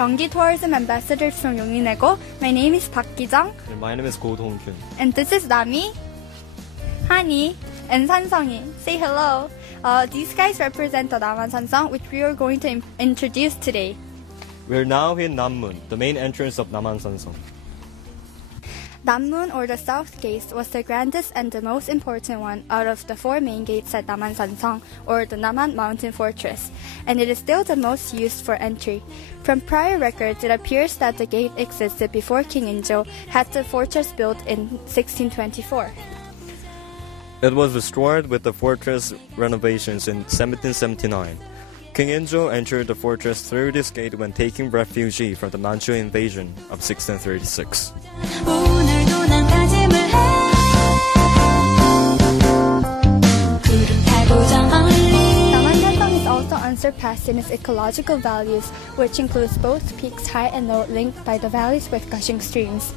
Gyeonggi Tourism Ambassadors from 용인외고. My name is Park Gi-jung. And my name is Go Dong-kyun. And this is Nami, Hani, and Sansongi. Say hello. These guys represent the Namhansansong, which we are going to introduce today. We are now in Nammun, the main entrance of Namhansansong. Nammun, or the South Gate, was the grandest and the most important one out of the four main gates at Namhansansong, or the Namhan Mountain Fortress, and it is still the most used for entry. From prior records, it appears that the gate existed before King Injo had the fortress built in 1624. It was restored with the fortress renovations in 1779. King Injo entered the fortress through this gate when taking refuge from the Manchu invasion of 1636. Namhansansong is also unsurpassed in its ecological values, which includes both peaks high and low linked by the valleys with gushing streams.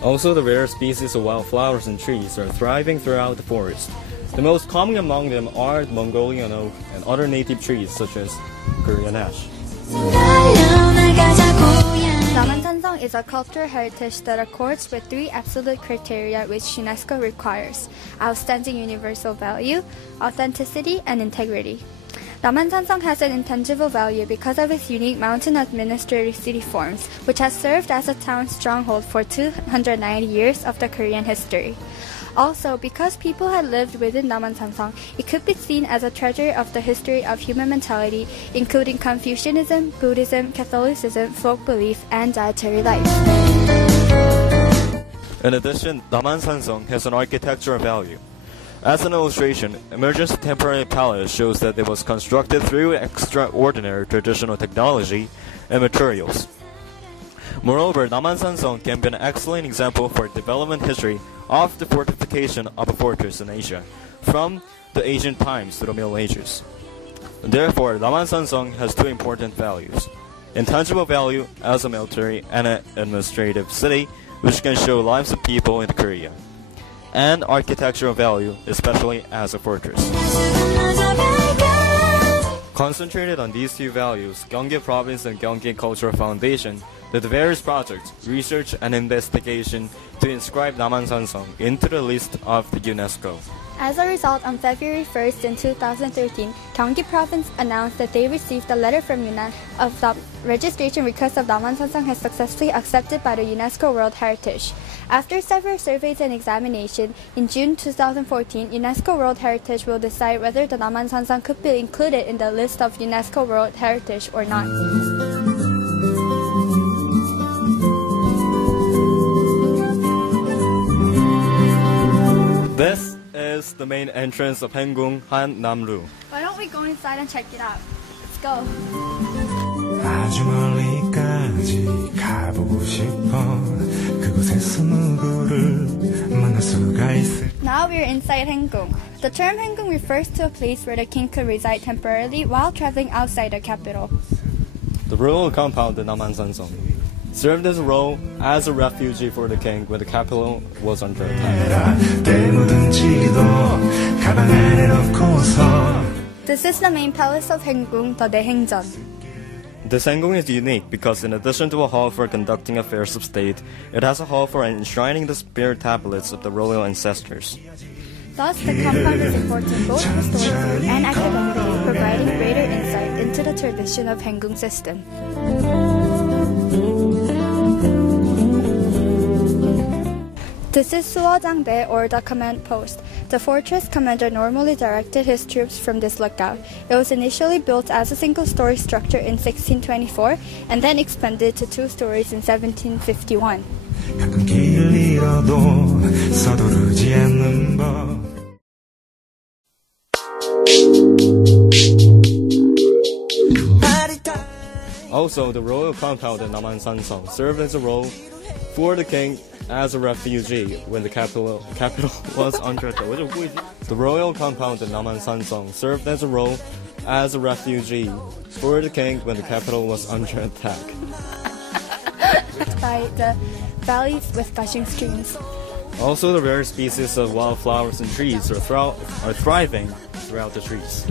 Also, the rare species of wildflowers and trees are thriving throughout the forest. The most common among them are the Mongolian oak and other native trees such as Korean ash. Namhansansong is a cultural heritage that accords with three absolute criteria which UNESCO requires: outstanding universal value, authenticity, and integrity. Namhansansong has an intangible value because of its unique mountain administrative city forms, which has served as a town stronghold for 290 years of the Korean history. Also, because people had lived within Namhansansong, it could be seen as a treasure of the history of human mentality, including Confucianism, Buddhism, Catholicism, folk belief, and dietary life. In addition, Namhansansong has an architectural value. As an illustration, Emergency Temporary Palace shows that it was constructed through extraordinary traditional technology and materials. Moreover, Namhansansong can be an excellent example for development history of the fortification of a fortress in Asia, from the ancient times to the Middle Ages. Therefore, Namhansansong has two important values: intangible value as a military and an administrative city, which can show lives of people in Korea, and architectural value, especially as a fortress. Concentrated on these two values, Gyeonggi Province and Gyeonggi Cultural Foundation did various projects, research, and investigation to inscribe Namhansansong into the list of the UNESCO. As a result, on February 1st in 2013, Gyeonggi Province announced that they received a letter from UNESCO of the registration request of Namhansansong has successfully accepted by the UNESCO World Heritage. After several surveys and examination, in June 2014, UNESCO World Heritage will decide whether the Namhansansong could be included in the list of UNESCO World Heritage or not. This is the main entrance of Haengung Han Namru. Why don't we go inside and check it out? Let's go. 아주 멀리까지 가보고 싶어 그곳에서 누구를 만날 수가 있을 Now we're inside Haengung. The term Haengung refers to a place where the king could reside temporarily while traveling outside the capital. The royal compound in Namhansansong served as a role as a refuge for the king when the capital was under attack. This is the main palace of Haengung, the Daehengjeon. This Haengung is unique because in addition to a hall for conducting affairs of state, it has a hall for enshrining the spirit tablets of the royal ancestors. Thus, the compound is important both historically and academically, providing greater insight into the tradition of Haengung system. This is Suojangdae, or the command post. The fortress commander normally directed his troops from this lookout. It was initially built as a single-story structure in 1624 and then expanded to 2 stories in 1751. Also, the royal compound in Namhansansong served as a role for the king as a refugee when the capital was under attack. The royal compound in Namhansansong served as a role as a refugee for the king when the capital was under attack. By the valleys with gushing streams. Also, the rare species of wildflowers and trees are thriving throughout the trees.